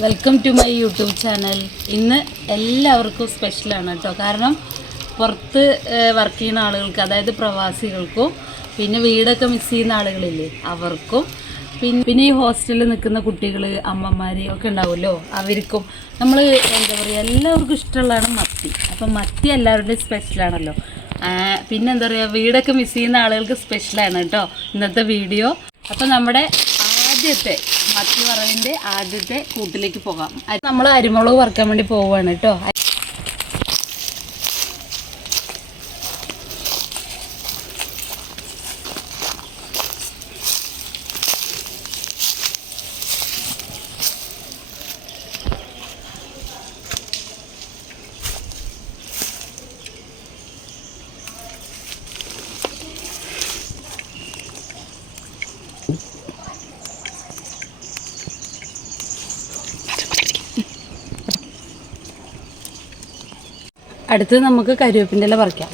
Welcome to my YouTube channel. ഇന്ന് എല്ലാവർക്കും സ്പെഷ്യലാണ് കേട്ടോ. കാരണം പുറത്ത് വർക്ക് ചെയ്യുന്ന ആളുകൾക്ക്, അതായത് പ്രവാസികൾക്കും, പിന്നെ വീടൊക്കെ മിസ് ചെയ്യുന്ന ആളുകളില്ലേ അവർക്കും, പിന്നെ ഈ ഹോസ്റ്റലിൽ നിൽക്കുന്ന കുട്ടികൾ, അമ്മമാർ ഒക്കെ ഉണ്ടാവുമല്ലോ, അവർക്കും നമ്മൾ എന്താ പറയുക, എല്ലാവർക്കും ഇഷ്ടമുള്ളതാണ് മത്തി. അപ്പം മത്തി എല്ലാവരുടെയും സ്പെഷ്യലാണല്ലോ. പിന്നെ എന്താ പറയുക, വീടൊക്കെ മിസ് ചെയ്യുന്ന ആളുകൾക്ക് സ്പെഷ്യലാണ് കേട്ടോ ഇന്നത്തെ വീഡിയോ. അപ്പം നമ്മുടെ ആദ്യത്തെ മത്തി വറവിൻ്റെ ആദ്യത്തെ കൂട്ടിലേക്ക് പോകാം. നമ്മൾ അരിമുളക് വറുക്കാൻ വേണ്ടി പോവുകയാണ് കേട്ടോ. അടുത്ത് നമുക്ക് കരിവേപ്പിൻ്റെ ഇല പറിക്കാം.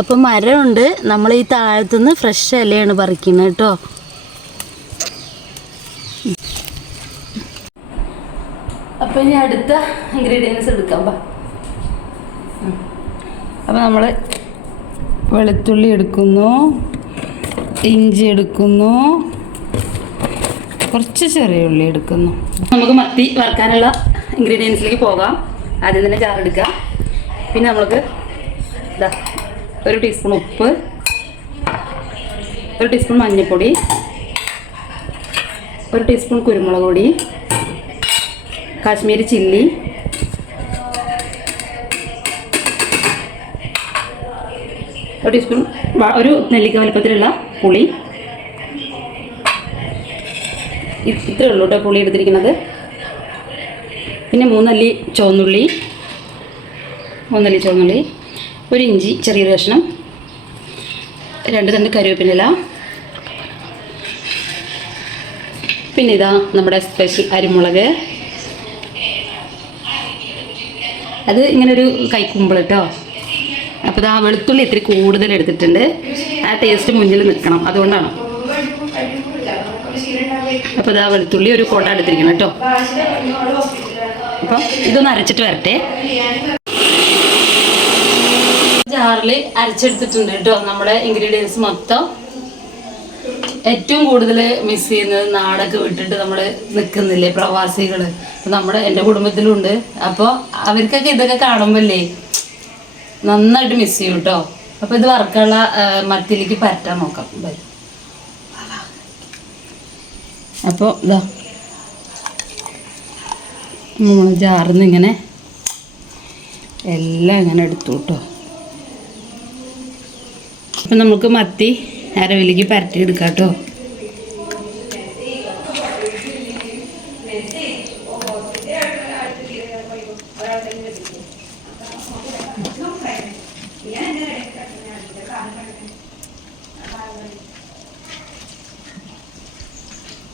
അപ്പം മരമുണ്ട്, നമ്മൾ ഈ താഴത്തുനിന്ന് ഫ്രഷ് ഇലയാണ് പറിക്കുന്നത് കേട്ടോ. അപ്പം ഇനി അടുത്ത ഇൻഗ്രീഡിയൻസ് എടുക്കാം. അപ്പം നമ്മൾ വെളുത്തുള്ളി എടുക്കുന്നു, ഇഞ്ചി എടുക്കുന്നു, കുറച്ച് ചെറിയ ഉള്ളി എടുക്കുന്നു. നമുക്ക് മത്തി വറുക്കാനുള്ള ഇൻഗ്രീഡിയൻസിലേക്ക് പോകാം. ആദ്യം തന്നെ ചാറെടുക്കുക. പിന്നെ നമുക്ക് ഇതാ 1 ടീസ്പൂൺ ഉപ്പ്, 1 ടീസ്പൂൺ മഞ്ഞൾപ്പൊടി, 1 ടീസ്പൂൺ കുരുമുളക് പൊടി, കാശ്മീരി ചില്ലി, ഒരു ടീസ്പൂൺ, ഒരു നെല്ലിക്ക വലുപ്പത്തിലുള്ള പുളി. ഇത്രയേ ഉള്ളൂ കേട്ടോ പുളി എടുത്തിരിക്കുന്നത്. പിന്നെ 3 അല്ലി ചുവന്നുള്ളി, 1 അല്ലി ചുവന്നുള്ളി, 1 ഇഞ്ചി ചെറിയൊരു കഷ്ണം, 2 തണ്ട് കരിവേപ്പില. പിന്നെ ഇതാ നമ്മുടെ സ്പെഷ്യൽ അരിമുളക്. അത് ഇങ്ങനൊരു കൈക്കുമ്പിൾ കേട്ടോ. അപ്പോൾ ഇതാ വെളുത്തുള്ളി ഇത്തിരി കൂടുതൽ എടുത്തിട്ടുണ്ട്. ആ ടേസ്റ്റ് മുന്നിൽ നിൽക്കണം, അതുകൊണ്ടാണ്. അപ്പോൾ ഇതാ വെളുത്തുള്ളി ഒരു കൊട എടുത്തിരിക്കണം കേട്ടോ. അപ്പം ഇതൊന്ന് അരച്ചിട്ട് വരട്ടെ. ജാറിൽ അരച്ചെടുത്തിട്ടുണ്ട് കേട്ടോ നമ്മുടെ ഇൻഗ്രീഡിയൻസ് മൊത്തം. ഏറ്റവും കൂടുതൽ മിസ് ചെയ്യുന്നത് നാടൊക്കെ വിട്ടിട്ട് നമ്മൾ നിൽക്കുന്നില്ലേ പ്രവാസികൾ. അപ്പം എൻ്റെ കുടുംബത്തിലുണ്ട്. അപ്പോൾ അവർക്കൊക്കെ ഇതൊക്കെ കാണുമ്പോഴല്ലേ നന്നായിട്ട് മിസ് ചെയ്യും കേട്ടോ. അപ്പോൾ ഇത് വറുക്കാനുള്ള മത്തിയിലേക്ക് പരട്ടാൻ നോക്കാം. അപ്പോൾ ഇതാ ജാറിൽ നിന്ന് ഇങ്ങനെ എല്ലാം ഇങ്ങനെ എടുത്തു കേട്ടോ. അപ്പം നമുക്ക് മത്തി അരവിലേക്ക് പരട്ടിയെടുക്കാം കേട്ടോ.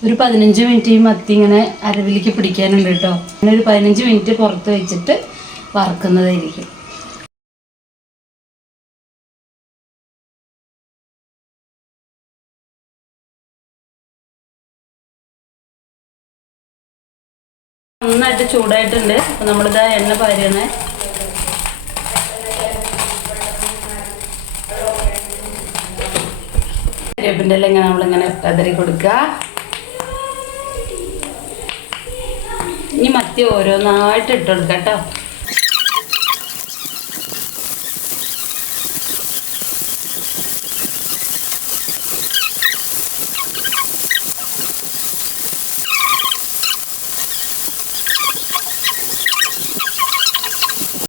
ഒരു 15 മിനിറ്റ് ഈ മത്തി ഇങ്ങനെ അരവിലേക്ക് പിടിക്കാനുണ്ട് കേട്ടോ. അങ്ങനെ ഒരു 15 മിനിറ്റ് പുറത്ത് വെച്ചിട്ട് വറുക്കുന്നതായിരിക്കും. നന്നായിട്ട് ചൂടായിട്ടുണ്ട്. അപ്പം നമ്മളിതാ എണ്ണ പാരുകയാണ്. കരിവേപ്പിൻ്റെ ഇല ഇങ്ങനെ നമ്മളിങ്ങനെ കതറി കൊടുക്കുക. ഇനി മത്തി ഓരോന്നായിട്ട് ഇട്ട് കൊടുക്കാം കേട്ടോ.